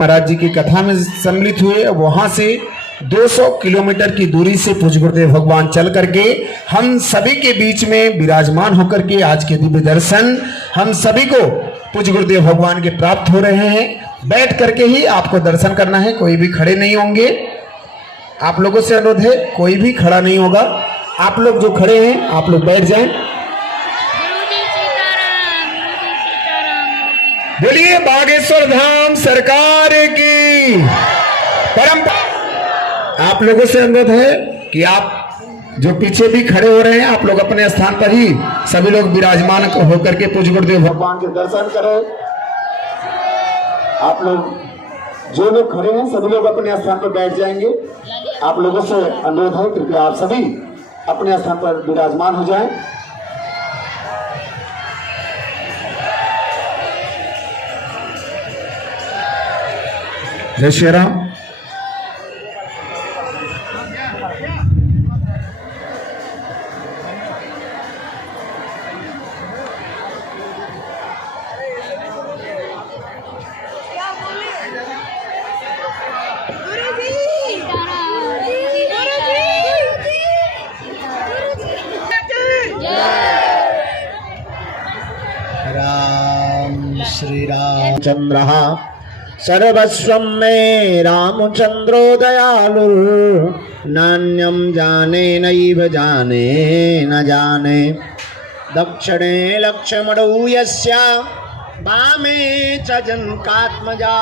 महाराज जी की कथा में सम्मिलित हुए। वहां से 200 किलोमीटर की दूरी से पूज्य गुरुदेव भगवान चल करके हम सभी के बीच में विराजमान होकर के आज के दिव्य दर्शन हम सभी को पूज्य गुरुदेव भगवान के प्राप्त हो रहे हैं। बैठ करके ही आपको दर्शन करना है, कोई भी खड़े नहीं होंगे। आप लोगों से अनुरोध है, कोई भी खड़ा नहीं होगा। आप लोग जो खड़े हैं आप लोग बैठ जाएं। बोलिए बागेश्वर धाम सरकार की। परम आप लोगों से अनुरोध है कि आप जो पीछे भी खड़े हो रहे हैं आप लोग अपने स्थान पर ही सभी लोग विराजमान होकर के पूज्य गुरुदेव भगवान के दर्शन करें। आप लोग जो लोग खड़े हैं सभी लोग अपने स्थान पर बैठ जाएंगे। आप लोगों से अनुरोध है कृपया आप सभी अपने स्थान पर विराजमान हो जाएं। जय श्री राम। राम श्री रामचंद्र सर्वस्वं मे रामचंद्रो दयालु नान्यं जाने नैव जाने न जाने दक्षिणे लक्ष्मणौ यस्य वामे च जनकात्मजा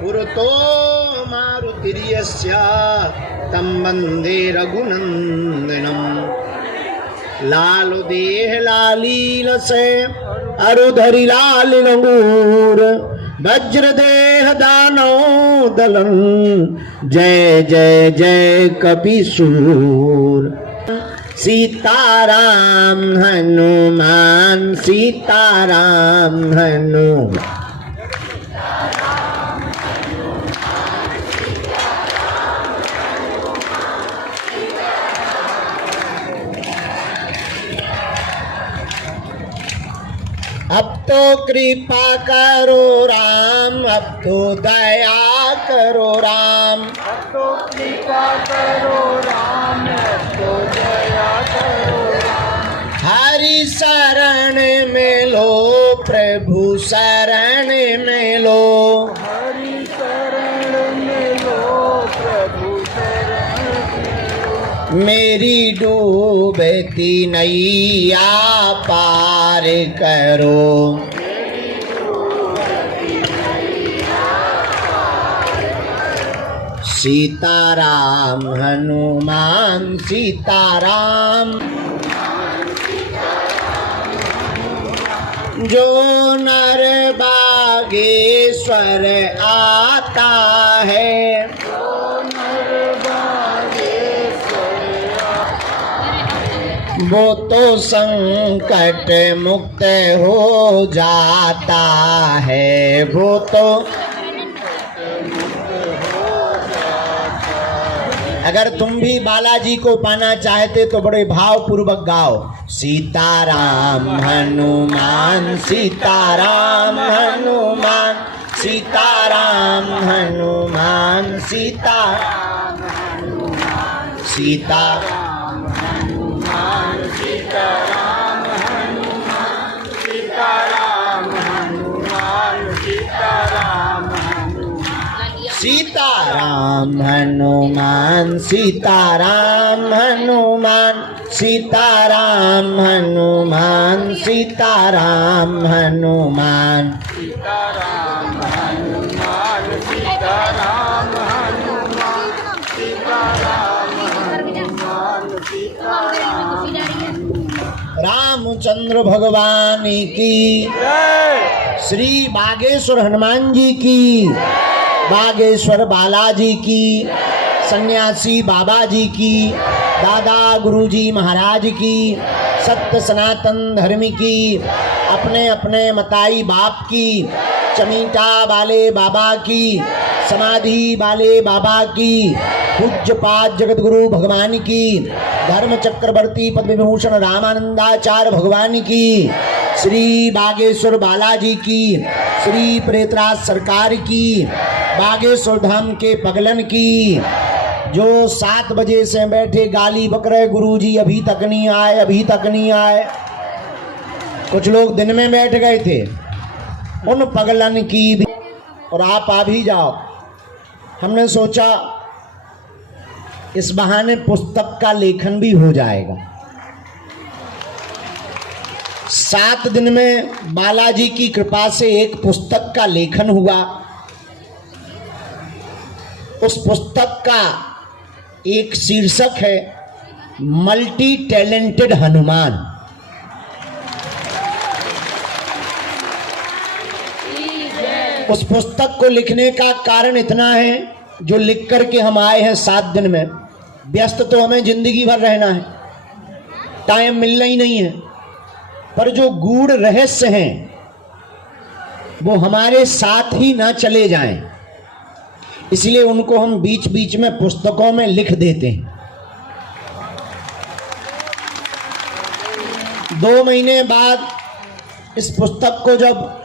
पुरतो मारुतिर्यस्य तं वन्दे रघुनन्दनम्। लाल देह लालील से अरुधरी लाल लंगूर वज्र देह दानो दलन जय जय जय कपिसूर। सीताराम हनुमान सीताराम हनुमान। अब तो कृपा करो राम, अब तो दया करो राम, अब तो कृपा करो राम, अब तो दया करो राम। हरि शरण में लो प्रभु शरण में लो, हरि शरण में लो प्रभु शरण में लो। मेरी डूबती नैया पार करो। सीताराम हनुमान सीताराम। जो नर बागेश्वर आता है, वो तो संकट मुक्त हो जाता है, वो तो। अगर तुम भी बालाजी को पाना चाहते तो बड़े भाव पूर्वक गाओ। सीताराम हनुमान सीताराम हनुमान सीताराम हनुमान सीता सीता सीताराम हनुमान सीताराम हनुमान सीताराम सीताराम हनुमान सीताराम हनुमान सीताराम हनुमान सीताराम हनुमान सीताराम हनुमान सीताराम हनुमान सीताराम हनुमान सीताराम। रामचंद्र भगवान की श्री बागेश्वर हनुमान जी की, बागेश्वर बालाजी की, सन्यासी बाबा जी की, दादा गुरुजी महाराज की, सत्य सनातन धर्म की, अपने अपने मताई बाप की, चमीटा वाले बाबा की, समाधि वाले बाबा की, पूज्यपाद जगत गुरु भगवान की, धर्म चक्रवर्ती पद्म विभूषण रामानंदाचार्य भगवान की, श्री बागेश्वर बालाजी की, श्री प्रेतराज सरकार की, बागेश्वर धाम के पगलन की, जो 7 बजे से बैठे गाली बक रहे, गुरुजी अभी तक नहीं आए, अभी तक नहीं आए। कुछ लोग दिन में बैठ गए थे, उन पगलन की भी। और आप आ भी जाओ। हमने सोचा इस बहाने पुस्तक का लेखन भी हो जाएगा। 7 दिन में बालाजी की कृपा से एक पुस्तक का लेखन हुआ। उस पुस्तक का एक शीर्षक है मल्टी टैलेंटेड हनुमान। उस पुस्तक को लिखने का कारण इतना है, जो लिख करके हम आए हैं 7 दिन में। व्यस्त तो हमें जिंदगी भर रहना है, टाइम मिलना ही नहीं है, पर जो गूढ़ रहस्य हैं वो हमारे साथ ही ना चले जाएं, इसलिए उनको हम बीच बीच में पुस्तकों में लिख देते हैं। 2 महीने बाद इस पुस्तक को जब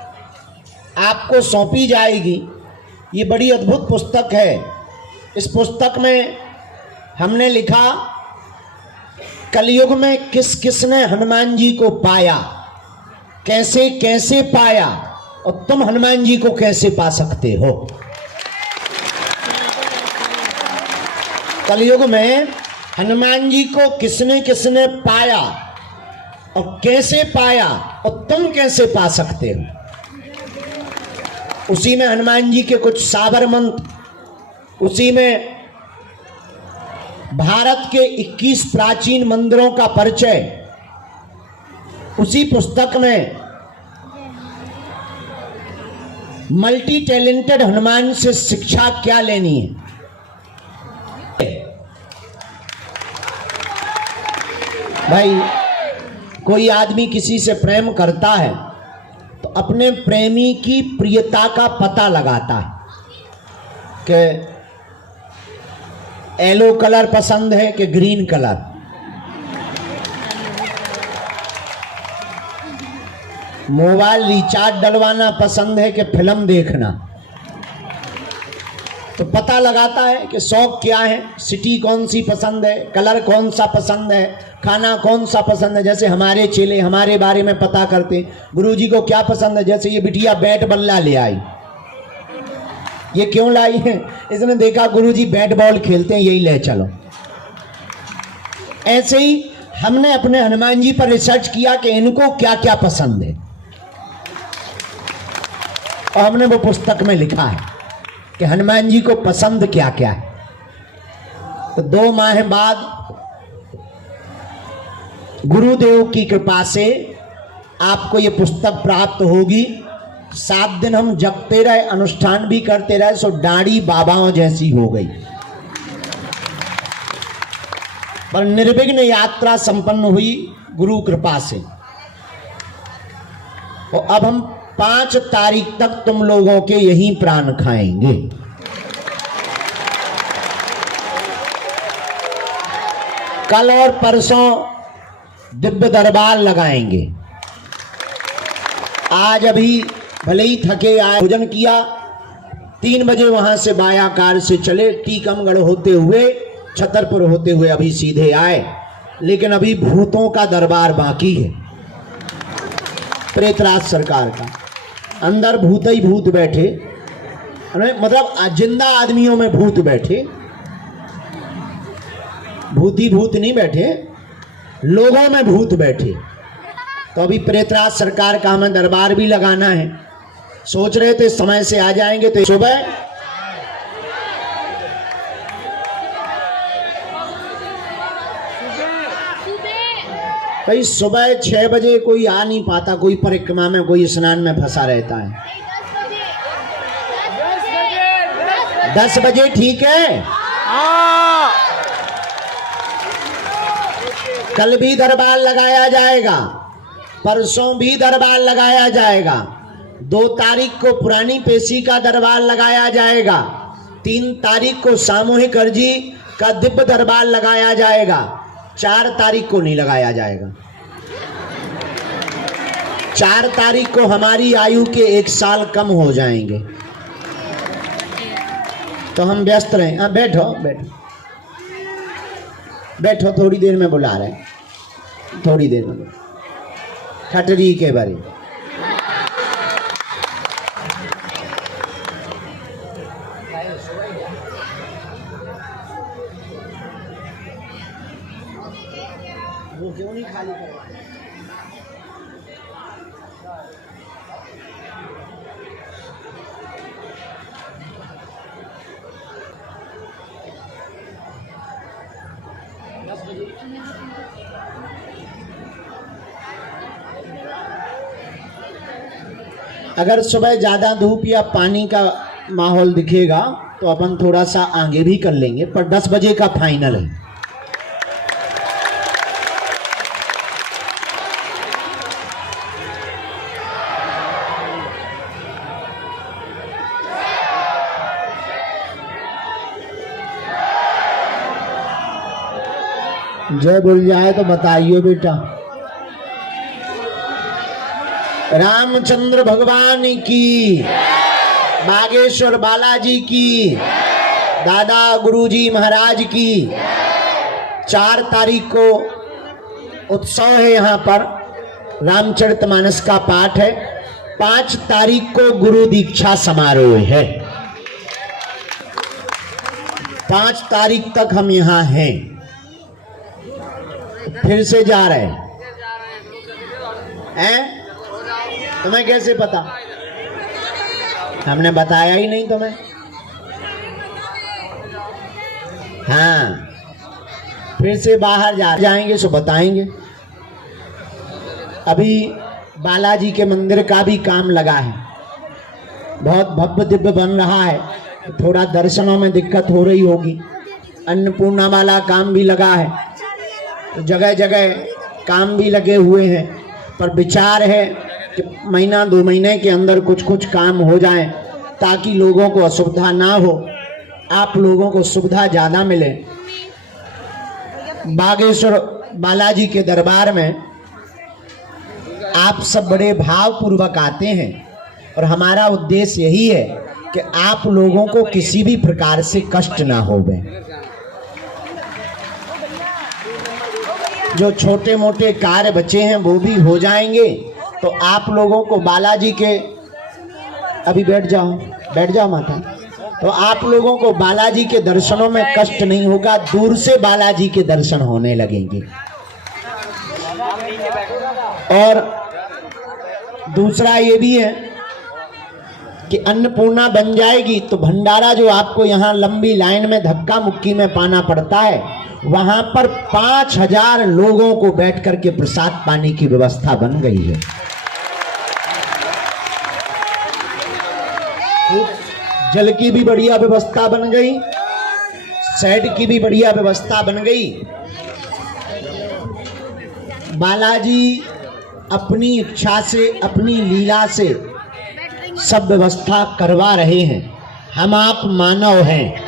आपको सौंपी जाएगी, ये बड़ी अद्भुत पुस्तक है। इस पुस्तक में हमने लिखा कलयुग में किस किसने हनुमान जी को पाया, कैसे कैसे पाया, और तुम हनुमान जी को कैसे पा सकते हो। कलयुग में हनुमान जी को किसने किसने पाया और कैसे पाया, और तुम कैसे पा सकते हो। उसी में हनुमान जी के कुछ साबर मंत्र, उसी में भारत के 21 प्राचीन मंदिरों का परिचय, उसी पुस्तक में मल्टी टैलेंटेड हनुमान से शिक्षा क्या लेनी है। भाई, कोई आदमी किसी से प्रेम करता है तो अपने प्रेमी की प्रियता का पता लगाता है कि येलो कलर पसंद है कि ग्रीन कलर। मोबाइल रिचार्ज डलवाना पसंद है कि फिल्म देखना। तो पता लगाता है कि शौक क्या है, सिटी कौन सी पसंद है, कलर कौन सा पसंद है, खाना कौन सा पसंद है। जैसे हमारे चेले हमारे बारे में पता करते, गुरुजी को क्या पसंद है। जैसे ये बिटिया बैट बल्ला ले आई, ये क्यों लाई है, इसने देखा गुरुजी बैट बॉल खेलते हैं, यही ले चलो। ऐसे ही हमने अपने हनुमान जी पर रिसर्च किया कि इनको क्या क्या पसंद है, और हमने वो पुस्तक में लिखा है कि हनुमान जी को पसंद क्या क्या है। तो 2 माह बाद गुरुदेव की कृपा से आपको ये पुस्तक प्राप्त होगी। 7 दिन हम जगते रहे, अनुष्ठान भी करते रहे, सो दाढ़ी बाबाओं जैसी हो गई, पर निर्विघ्न यात्रा संपन्न हुई गुरु कृपा से। और अब हम 5 तारीख तक तुम लोगों के यहीं प्राण खाएंगे। कल और परसों दिव्य दरबार लगाएंगे। आज अभी भले ही थके आए, भोजन किया, 3 बजे वहां से वाया कार से चले, टीकमगढ़ होते हुए, छतरपुर होते हुए अभी सीधे आए। लेकिन अभी भूतों का दरबार बाकी है, प्रेतराज सरकार का। अंदर भूत ही भूत बैठे, मतलब जिंदा आदमियों में भूत बैठे, भूती भूत नहीं बैठे, लोगों में भूत बैठे। तो अभी प्रेतराज सरकार का हमें दरबार भी लगाना है। सोच रहे थे समय से आ जाएंगे, तो सुबह भाई सुबह 6 बजे कोई आ नहीं पाता, कोई परिक्रमा में, कोई स्नान में फंसा रहता है। 10 बजे ठीक है। कल भी दरबार लगाया जाएगा, परसों भी दरबार लगाया जाएगा, 2 तारीख को पुरानी पेशी का दरबार लगाया जाएगा, 3 तारीख को सामूहिक अर्जी का दिव्य दरबार लगाया जाएगा, 4 तारीख को नहीं लगाया जाएगा। 4 तारीख को हमारी आयु के 1 साल कम हो जाएंगे। तो हम व्यस्त रहे। हाँ बैठो बैठो बैठो, थोड़ी देर में बुला रहे हैं, थोड़ी देर में खटरी के बारे। वो क्यों नहीं खाली करवा? अगर सुबह ज़्यादा धूप या पानी का माहौल दिखेगा तो अपन थोड़ा सा आगे भी कर लेंगे, पर 10 बजे का फाइनल है। जय बोल जाए तो बताइए बेटा। रामचंद्र भगवान की, बागेश्वर बालाजी की, दादा गुरुजी महाराज की। 4 तारीख को उत्सव है, यहाँ पर रामचरितमानस का पाठ है। 5 तारीख को गुरु दीक्षा समारोह है। 5 तारीख तक हम यहाँ हैं, फिर से जा रहे हैं। तुम्हें कैसे पता? हमने बताया ही नहीं तुम्हें। हाँ, फिर से बाहर जाएंगे सो बताएंगे। अभी बालाजी के मंदिर का भी काम लगा है, बहुत भव्य दिव्य बन रहा है। थोड़ा दर्शनों में दिक्कत हो रही होगी। अन्नपूर्णा वाला काम भी लगा है, जगह जगह काम भी लगे हुए हैं, पर विचार है कि महीना 2 महीने के अंदर कुछ काम हो जाए ताकि लोगों को असुविधा ना हो, आप लोगों को सुविधा ज़्यादा मिले। बागेश्वर बालाजी के दरबार में आप सब बड़े भावपूर्वक आते हैं और हमारा उद्देश्य यही है कि आप लोगों को किसी भी प्रकार से कष्ट ना होवे। जो छोटे मोटे कार्य बचे हैं वो भी हो जाएंगे, तो आप लोगों को बालाजी के, अभी बैठ जाओ माता, तो आप लोगों को बालाजी के दर्शनों में कष्ट नहीं होगा, दूर से बालाजी के दर्शन होने लगेंगे। और दूसरा ये भी है कि अन्नपूर्णा बन जाएगी तो भंडारा जो आपको यहाँ लंबी लाइन में धक्का मुक्की में पाना पड़ता है, वहां पर 5000 लोगों को बैठ करके प्रसाद पाने की व्यवस्था बन गई है। जल की भी बढ़िया व्यवस्था बन गई, शेड की भी बढ़िया व्यवस्था बन गई। बालाजी अपनी इच्छा से, अपनी लीला से सब व्यवस्था करवा रहे हैं। हम आप मानव हैं,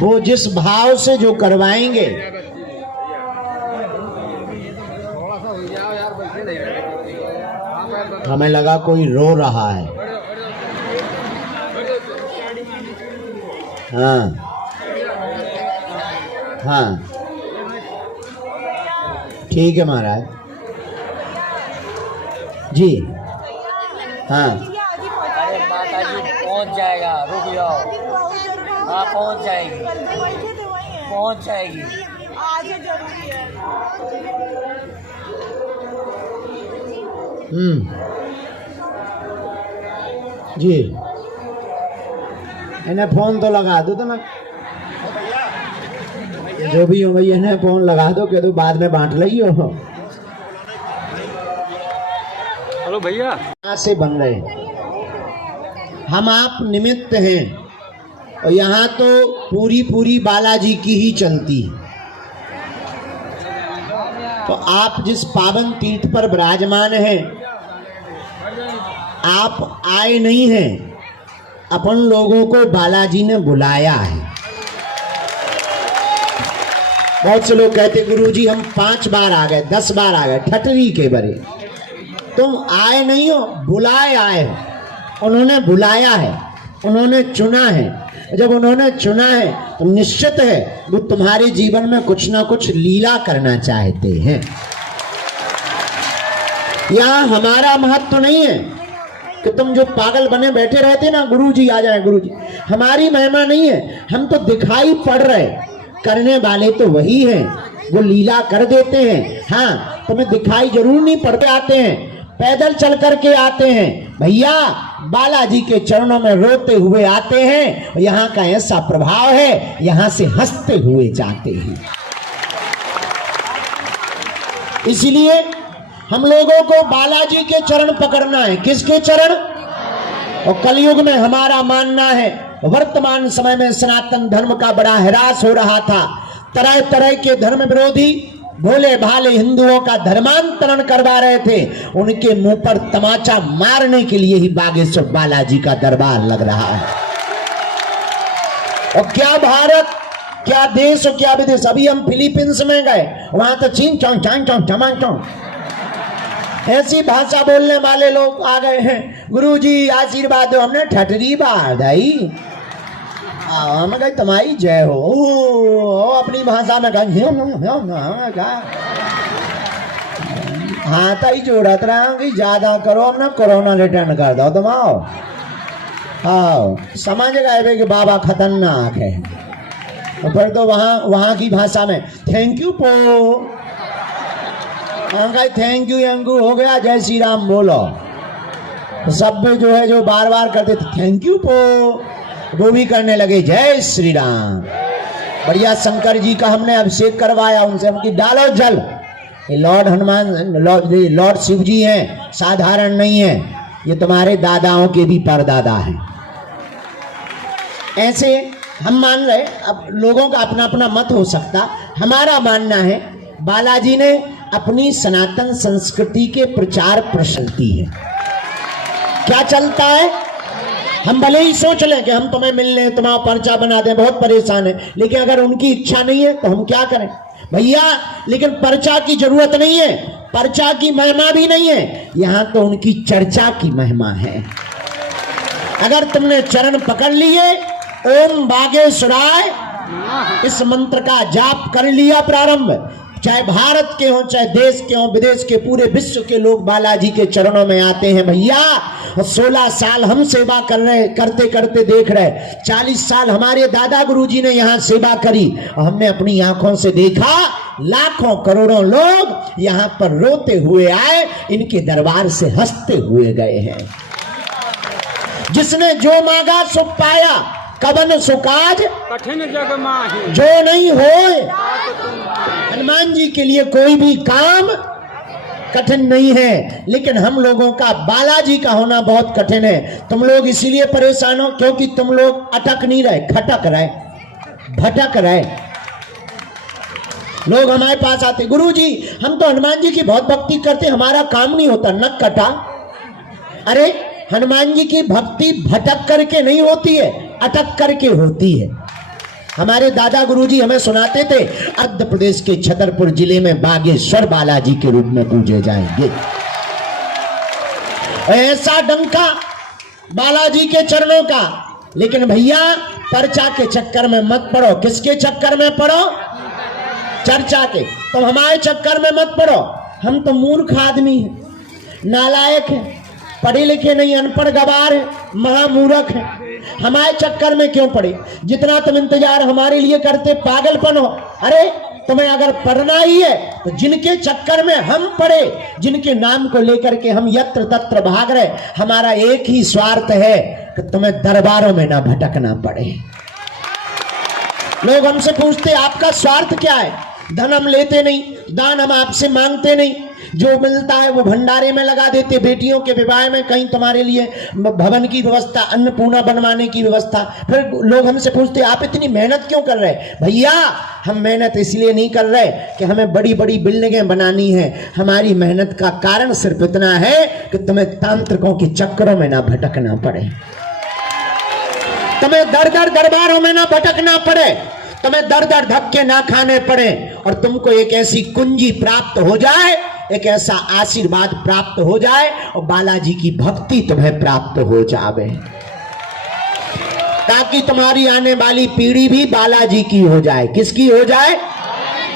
वो जिस भाव से जो करवाएंगे, हमें लगा कोई रो रहा है। हाँ हाँ ठीक है महाराज जी। हाँ माता जी पहुंच जाएगा, रुक जाओ। हाँ पहुंच जाएगी, पहुंच जाएगी। जी, इन्हें फोन तो लगा दो तो ना, जो भी हो भैया इन्हें फोन लगा दो, कह दो बाद में बांट लियो। हेलो भैया, यहाँ से बन रहे हैं, हम आप निमित्त हैं, और यहाँ तो पूरी बालाजी की ही चलती है। तो आप जिस पावन तीर्थ पर विराजमान हैं, आप आए नहीं हैं, अपन लोगों को बालाजी ने बुलाया है। बहुत से लोग कहते गुरुजी हम 5 बार आ गए, 10 बार आ गए, ठटरी के बरे। तुम आए नहीं हो, बुलाए आए हो, उन्होंने बुलाया है। उन्होंने चुना है। जब उन्होंने चुना है तो निश्चित है वो तुम्हारे जीवन में कुछ ना कुछ लीला करना चाहते हैं। यहाँ हमारा महत्व नहीं है कि तुम जो पागल बने बैठे रहते ना, गुरुजी आ जाए गुरुजी, हमारी महिमा नहीं है। हम तो दिखाई पड़ रहे, करने वाले तो वही हैं, वो लीला कर देते हैं। हाँ, तुम्हें दिखाई जरूर नहीं पड़ते, आते हैं पैदल चल करके आते हैं भैया, बालाजी के चरणों में रोते हुए आते हैं। यहाँ का ऐसा प्रभाव है, यहाँ से हंसते हुए जाते हैं। इसलिए हम लोगों को बालाजी के चरण पकड़ना है। किसके चरण? और कलयुग में हमारा मानना है, वर्तमान समय में सनातन धर्म का बड़ा ह्रास हो रहा था। तरह तरह के धर्म विरोधी भोले भाले हिंदुओं का धर्मांतरण करवा रहे थे। उनके मुंह पर तमाचा मारने के लिए ही बागेश्वर बालाजी का दरबार लग रहा है। और क्या भारत, क्या देश और क्या विदेश। अभी हम फिलीपींस में गए, वहां तो चीन चौंग चांग चौंग चमांग चौंग ऐसी भाषा बोलने वाले लोग आ गए हैं। गुरुजी आशीर्वाद दो। हमने ठटरी बाधाई, हम कही तुम्हारी जय हो। अपनी भाषा में कहा हाथ ही जोड़त रहा कि ज्यादा करो, अपना कोरोना रिटर्न कर दो तुम। आओ आओ, समझ गए कि बाबा खतरनाक है। और फिर तो वहां की भाषा में थैंक यू पो, थैंक यू यंगू हो गया, जय श्री राम बोलो। तो सब जो है जो बार बार करते थे थैंक यू पो, वो भी करने लगे जय श्री राम। बढ़िया शंकर जी का हमने अभिषेक करवाया उनसे, हम की डालो जल। ये लॉर्ड हनुमान, लॉर्ड शिव जी हैं, साधारण नहीं है, ये तुम्हारे दादाओं के भी परदादा हैं। ऐसे हम मान रहे, अब लोगों का अपना अपना मत हो सकता। हमारा मानना है बालाजी ने अपनी सनातन संस्कृति के प्रचार प्रसार की है। क्या चलता है? हम भले ही सोच लें कि हम तुम्हें मिल लें, तुम्हारा पर्चा बना दें, बहुत परेशान है, लेकिन अगर उनकी इच्छा नहीं है तो हम क्या करें भैया। लेकिन पर्चा की जरूरत नहीं है, पर्चा की महिमा भी नहीं है, यहां तो उनकी चर्चा की महिमा है। अगर तुमने चरण पकड़ लिए, ओम बागेश्वराय इस मंत्र का जाप कर लिया प्रारंभ, चाहे भारत के हो, चाहे देश के हो, विदेश के, पूरे विश्व के लोग बालाजी के चरणों में आते हैं भैया। और 16 साल हम सेवा कर रहे, करते करते देख रहे, 40 साल हमारे दादा गुरुजी ने यहाँ सेवा करी, और हमने अपनी आंखों से देखा लाखों करोड़ों लोग यहाँ पर रोते हुए आए, इनके दरबार से हंसते हुए गए हैं। जिसने जो मांगा सो पाया, कवन सुकाज कठिन जग माही, जो नहीं होए। हनुमान जी के लिए कोई भी काम कठिन नहीं है, लेकिन हम लोगों का बालाजी का होना बहुत कठिन है। तुम लोग इसीलिए परेशान हो क्योंकि तुम लोग अटक नहीं रहे, खटक रहे, भटक रहे। लोग हमारे पास आते, गुरुजी हम तो हनुमान जी की बहुत भक्ति करते, हमारा काम नहीं होता, नक कटा। अरे हनुमान जी की भक्ति भटक करके नहीं होती है, अटक करके होती है। हमारे दादा गुरुजी हमें सुनाते थे, मध्य प्रदेश के छतरपुर जिले में बागेश्वर बालाजी के रूप में पूजे जाएंगे। ऐसा डंका बालाजी के चरणों का। लेकिन भैया पर्चा के चक्कर में मत पड़ो। किसके चक्कर में पड़ो? चर्चा के। तो हमारे चक्कर में मत पड़ो। हम तो मूर्ख आदमी हैं, नालायक हैं, पढ़े लिखे नहीं, अनपढ़ गवार है, महामूर्ख है। हमारे चक्कर में क्यों पड़े? जितना तुम इंतजार हमारे लिए करते पागलपन हो। अरे तुम्हें अगर पढ़ना ही है तो जिनके चक्कर में हम पड़े, जिनके नाम को लेकर के हम यत्र तत्र भाग रहे, हमारा एक ही स्वार्थ है कि तुम्हें दरबारों में ना भटकना पड़े। लोग हमसे पूछते आपका स्वार्थ क्या है? धन हम लेते नहीं, दान हम आपसे मांगते नहीं, जो मिलता है वो भंडारे में लगा देते, बेटियों के विवाह में, कहीं तुम्हारे लिए भवन की व्यवस्था, अन्नपूर्णा बनवाने की व्यवस्था। फिर लोग हमसे पूछते आप इतनी मेहनत क्यों कर रहे? भैया हम मेहनत इसलिए नहीं कर रहे कि हमें बड़ी बड़ी बिल्डिंगें बनानी है। हमारी मेहनत का कारण सिर्फ इतना है कि तुम्हें तांत्रिकों के चक्करों में ना भटकना पड़े, तुम्हें दर दर दरबारों में ना भटकना पड़े, तुम्हें दर दर धक्के ना खाने पड़े, और तुमको एक ऐसी कुंजी प्राप्त हो जाए, एक ऐसा आशीर्वाद प्राप्त हो जाए, और बालाजी की भक्ति तुम्हें प्राप्त हो जावे। ताकि तुम्हारी आने वाली पीढ़ी भी बालाजी की हो जाए। किसकी हो जाए?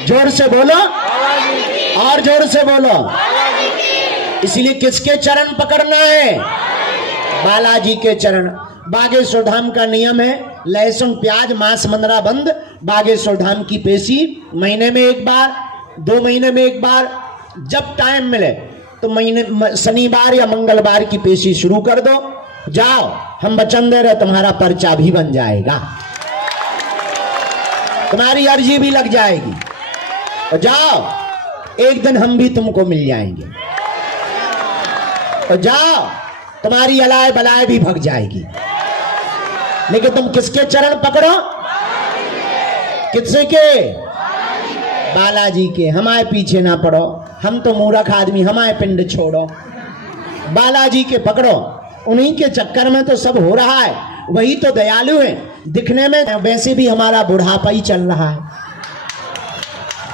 जोर से बोलो, और जोर से बोलो। इसलिए किसके चरण पकड़ना है? बालाजी के चरण। बागेश्वर धाम का नियम है, लहसुन प्याज मांस मंदरा बंद। बागेश्वर धाम की पेशी महीने में एक बार, 2 महीने में एक बार, जब टाइम मिले तो महीने शनिवार या मंगलवार की पेशी शुरू कर दो। जाओ, हम वचन दे रहे, तुम्हारा पर्चा भी बन जाएगा, तुम्हारी अर्जी भी लग जाएगी, और जाओ एक दिन हम भी तुमको मिल जाएंगे, और जाओ तुम्हारी अलाय बलाय भी भग जाएगी। लेकिन तुम किसके चरण पकड़ो? किससे के? बालाजी के। हमारे पीछे ना पड़ो, हम तो मूर्ख आदमी, हमारे पिंड छोड़ो, बालाजी के पकड़ो। उन्हीं के चक्कर में तो सब हो रहा है, वही तो दयालु है। दिखने में वैसे भी हमारा बुढ़ापा ही चल रहा है,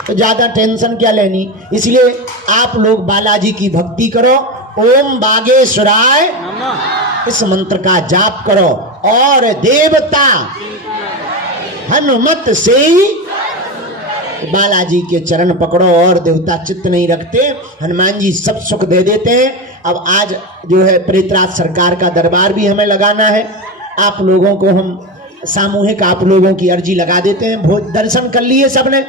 तो ज्यादा टेंशन क्या लेनी। इसलिए आप लोग बालाजी की भक्ति करो, ओम बागेश्वराय इस मंत्र का जाप करो, और देवता हनुमत से ही बालाजी के चरण पकड़ो। और देवता चित्त नहीं रखते, हनुमान जी सब सुख दे देते हैं। अब आज जो है प्रेतराज सरकार का दरबार भी हमें लगाना है। आप लोगों को हम सामूहिक आप लोगों की अर्जी लगा देते हैं। दर्शन कर लिए सबने,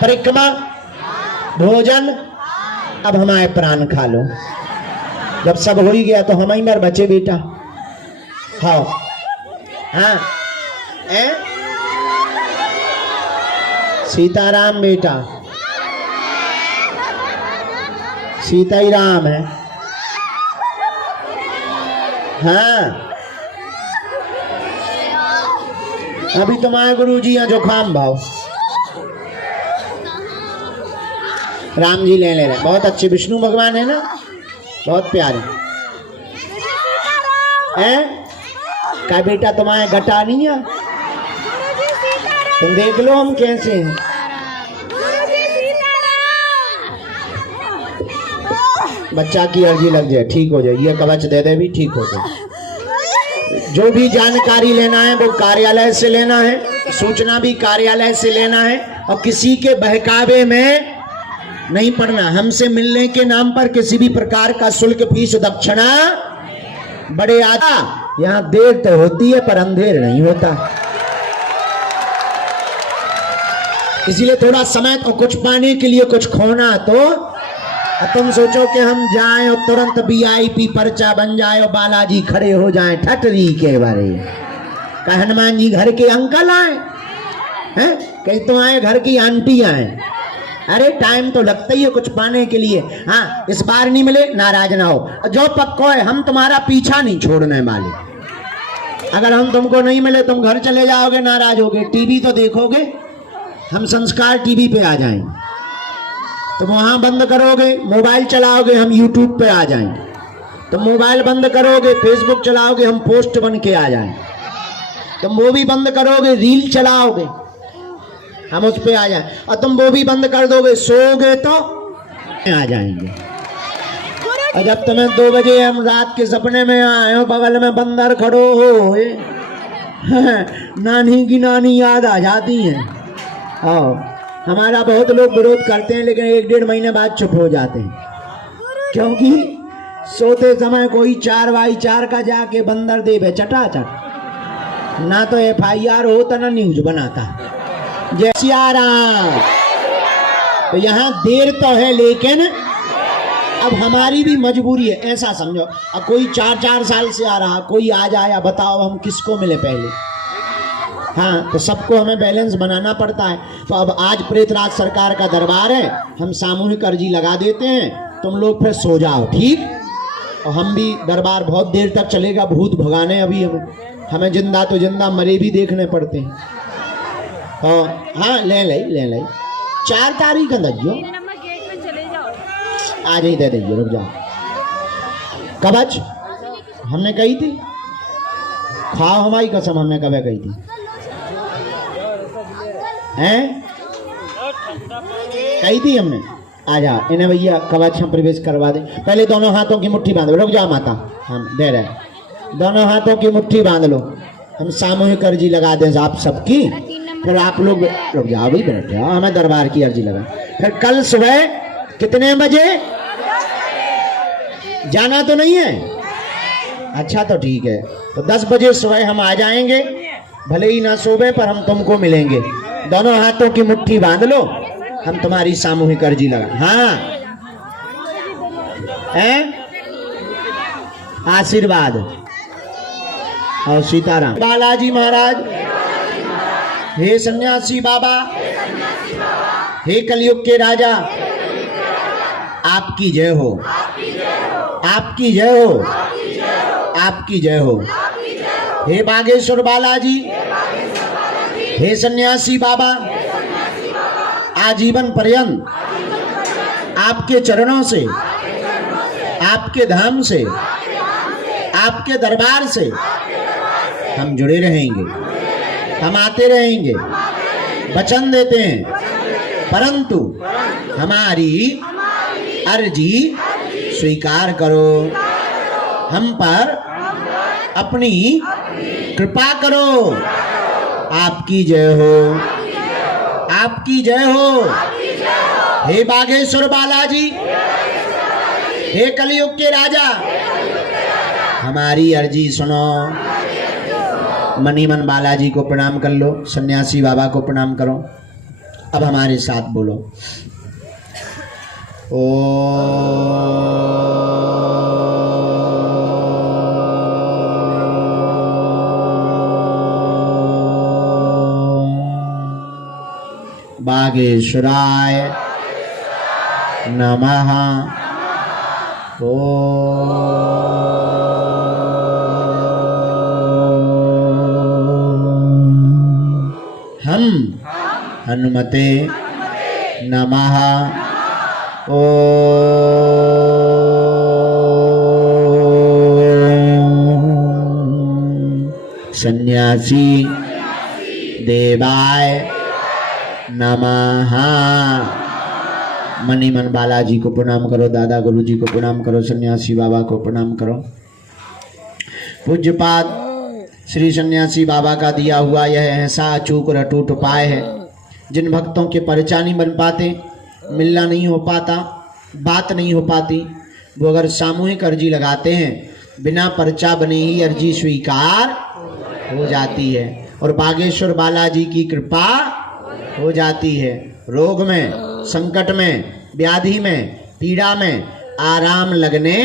परिक्रमा, भोजन, अब हमारे प्राण खा लो। जब सब हो ही गया तो हम ही मर बचे बेटा। हाँ हाँ, सीताराम बेटा, सीता ही राम है। हाँ, अभी तुम्हारे गुरु जी हैं जुकाम भाव, राम जी ले रहे, बहुत अच्छे विष्णु भगवान है ना, बहुत प्यारे हैं। क्या बेटा तुम्हारे घटा नहीं है? तुम देख लो हम कैसे हैं। बच्चा की अर्जी लग जाए, ठीक हो जाए, ये कवच दे दे भी ठीक हो जाए। जो भी जानकारी लेना है वो कार्यालय से लेना है, सूचना भी कार्यालय से लेना है, और किसी के बहकावे में नहीं पड़ना। हमसे मिलने के नाम पर किसी भी प्रकार का शुल्क, फीस, दक्षिणा बड़े आदा। यहाँ देर तो होती है पर अंधेर नहीं होता। इसलिए थोड़ा समय तो कुछ पाने के लिए कुछ खोना तो। तुम सोचो कि हम जाएं और तुरंत VIP पर्चा बन जाए और बालाजी खड़े हो जाएं ठटरी के बारे। क्या हनुमान जी घर के अंकल आए हैं? कहीं तो आए घर की आंटी आए। अरे टाइम तो लगता ही है कुछ पाने के लिए। हाँ, इस बार नहीं मिले नाराज ना हो, जो पक्को है हम तुम्हारा पीछा नहीं छोड़ने वाले। अगर हम तुमको नहीं मिले तुम घर चले जाओगे, नाराज होगे। टीवी तो देखोगे, हम संस्कार टीवी पे आ जाएं, तुम वहां बंद करोगे, मोबाइल चलाओगे, हम यूट्यूब पे आ जाएं। तुम मोबाइल बंद करोगे, फेसबुक चलाओगे, हम पोस्ट बन के आ जाएं। तुम वो भी बंद करोगे, रील चलाओगे, हम उस पे आ जाएं। और तुम वो भी बंद कर दोगे, सोओगे तो आ जाएंगे। और जब तुम्हें 2 बजे हम रात के सपने में आए हो, बगल में बंदर खड़ो हो, नानी की नानी याद आ जाती है। हमारा बहुत लोग विरोध करते हैं, लेकिन 1-1.5 महीने बाद चुप हो जाते हैं, क्योंकि सोते समय कोई 4x4 का जाके बंदर देवे चटाचट। ना तो FIR होता ना न्यूज बनाता। जय सिया राम। तो यहाँ देर तो है, लेकिन अब हमारी भी मजबूरी है, ऐसा समझो। अब कोई 4-4 साल से आ रहा, कोई आज आया, बताओ हम किसको मिले पहले? हाँ, तो सबको हमें बैलेंस बनाना पड़ता है। तो अब आज प्रेतराज सरकार का दरबार है, हम सामूहिक अर्जी लगा देते हैं, तुम लोग फिर सो जाओ, ठीक? और हम भी दरबार बहुत देर तक चलेगा, भूत भगाने अभी हमें जिंदा तो जिंदा, मरे भी देखने पड़ते हैं। हाँ, ले ले 4 तारीख दजियो, आज ही दे दीजिए, रुक जाओ। कवच हमने कही थी, खाओ हमारी कसम, हमने कब कही थी? हैं? कही थी हमने। आ जाओ, इन्हें भैया कवच हम प्रवेश करवा दे। पहले दोनों हाथों की मुट्ठी बांध लो, रुक जाओ माता, हम दे रहे हैं। दोनों हाथों की मुट्ठी बांध लो, हम सामूहिक अर्जी लगा दें आप सबकी, फिर आप लोग रुक जाओ भी, बैठ जाओ, हमें दरबार की अर्जी लगा। फिर कल सुबह कितने बजे जाना तो नहीं है? अच्छा तो ठीक है, तो 10 बजे सुबह हम आ जाएंगे, भले ही ना सुबह पर हम तुमको मिलेंगे। दोनों हाथों की मुट्ठी बांध लो, हम तुम्हारी सामूहिक अर्जी लगा। हाँ हैं? आशीर्वाद और सीताराम। बालाजी महाराज, हे सन्यासी बाबा, हे कलयुग के राजा, आपकी जय हो, आपकी जय हो, आपकी जय हो। हे बागेश्वर बालाजी, हे सन्यासी बाबा, आजीवन पर्यंत आपके चरणों से, आपके धाम से, आपके दरबार से हम जुड़े रहेंगे, हम आते रहेंगे, वचन देते हैं, परंतु हमारी अर्जी स्वीकार करो, हम पर अपनी कृपा करो। आपकी जय हो, आपकी जय हो। हे बागेश्वर बालाजी, हे कलयुग के राजा, हमारी अर्जी सुनो। मनी मन बालाजी को प्रणाम कर लो, सन्यासी बाबा को प्रणाम करो। अब हमारे साथ बोलो, बागेश्वराय नमः। हम हनुमते नमः। सन्यासी देवाय नमः। मनी मन बालाजी को प्रणाम करो, दादा गुरु जी को प्रणाम करो, सन्यासी बाबा को प्रणाम करो। पूज्यपाद श्री सन्यासी बाबा का दिया हुआ यह ऐसा अचूक और अटूट उपाय है, जिन भक्तों के परिचा नहीं बन पाते, मिलना नहीं हो पाता, बात नहीं हो पाती, वो अगर सामूहिक अर्जी लगाते हैं, बिना पर्चा बने ही अर्जी स्वीकार हो जाती है और बागेश्वर बालाजी की कृपा हो जाती है। रोग में, संकट में, व्याधि में, पीड़ा में आराम लगने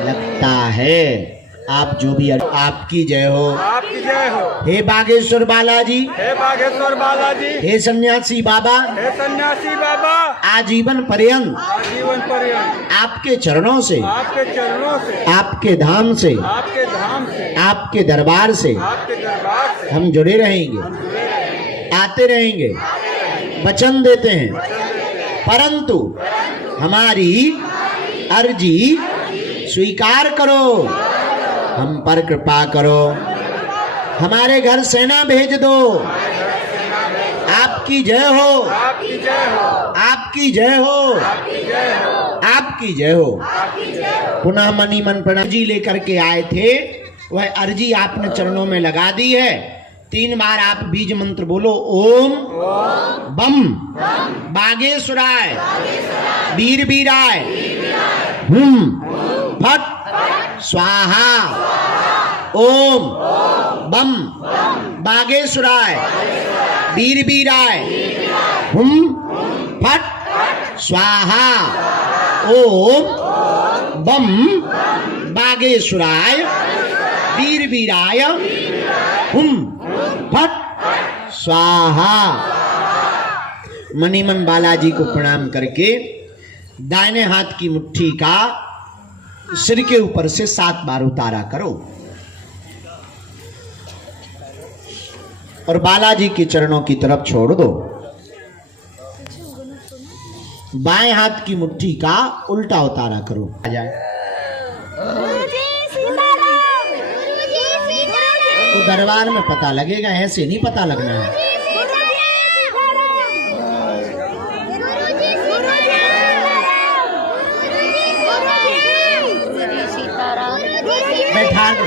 लगता है। आप जो भी, आपकी जय हो, आपकी जय हो। हे बागेश्वर बालाजी, हे बागेश्वर बालाजी, हे सन्यासी बाबा, हे सन्यासी बाबा, आजीवन पर्यंत आजीवन पर्यंत आपके चरणों से, आपके चरणों से, आपके धाम से, आपके धाम से, आपके दरबार से आपके दरबार से हम जुड़े रहेंगे, आते रहेंगे, वचन देते हैं, परंतु हमारी अर्जी स्वीकार करो, हम पर कृपा करो, हमारे घर सेना भेज दो। आपकी जय हो, आपकी जय हो, आपकी जय हो, आपकी जय हो, आपकी जय हो। पुनः मनी मन प्रणव जी लेकर के आए थे, वह अर्जी आपने चरणों में लगा दी है। 3 बार आप बीज मंत्र बोलो, ओम बम बागेश्वराय वीर वीराय हुम फट स्वाहा। ओम बम बागेश्वराय वीर वीराय हुम फट स्वाहा। ओम बम बागेश्वराय वीर वीराय हुम फट स्वाहा। मनीमन बालाजी को प्रणाम करके दाहिने हाथ की मुट्ठी का सिर के ऊपर से 7 बार उतारा करो और बालाजी के चरणों की तरफ छोड़ दो। बाएं हाथ की मुट्ठी का उल्टा उतारा करो। आ जाए तो दरबार में पता लगेगा, ऐसे नहीं पता लगना है। बैठा दो।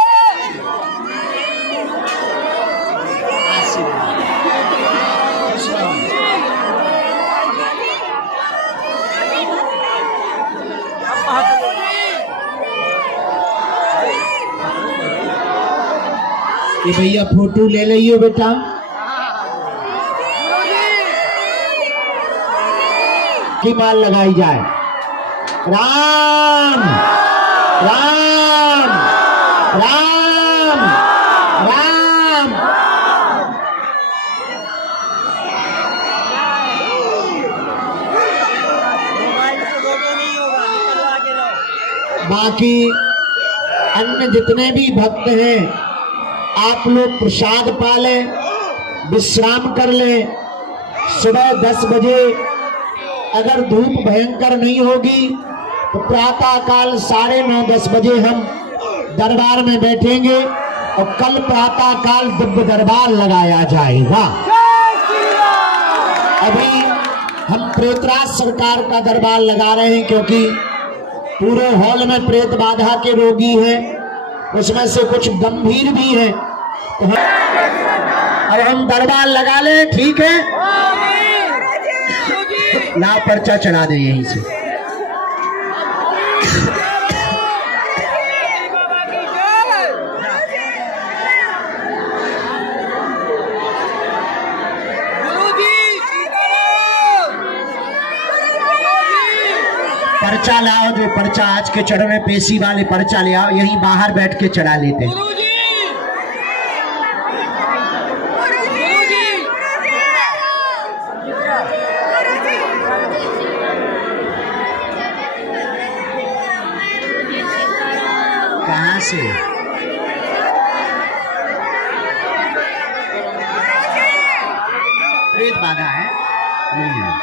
ये भैया फोटो ले लियो बेटा। की माल लगाई जाए। राम राम राम राम। बाकी अन्य जितने भी भक्त हैं आप लोग प्रसाद पा लें, विश्राम कर लें। सुबह 10 बजे अगर धूप भयंकर नहीं होगी तो प्रातः काल 9:30-10 बजे हम दरबार में बैठेंगे और कल प्रातः काल दिव्य दरबार लगाया जाएगा। अभी हम प्रेतराज सरकार का दरबार लगा रहे हैं क्योंकि पूरे हॉल में प्रेत बाधा के रोगी हैं, उसमें से कुछ गंभीर भी हैं। तो अब हम दरबार लगा ले, ठीक है? ला पर्चा चढ़ा दे यहीं से। पर्चा लाओ, जो पर्चा आज के चढ़े पेशी वाले पर्चा ले आओ, यहीं बाहर बैठ के चढ़ा लेते हैं। कहाँ से? प्रेत बाधा है? नहीं है।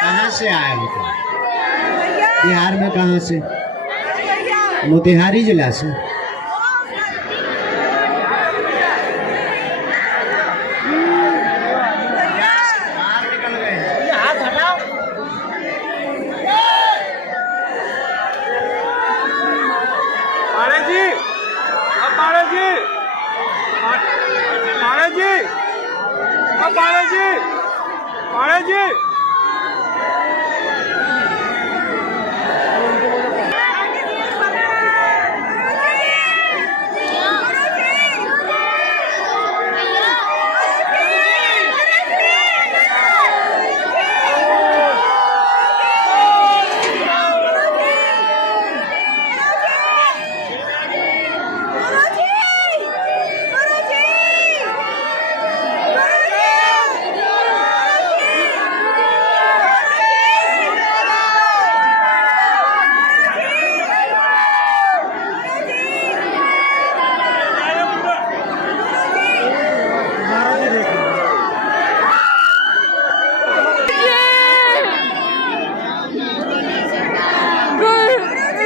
कहाँ से आए हो तुम? बिहार में कहाँ से? मोतिहारी जिला से।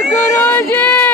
गुरुजी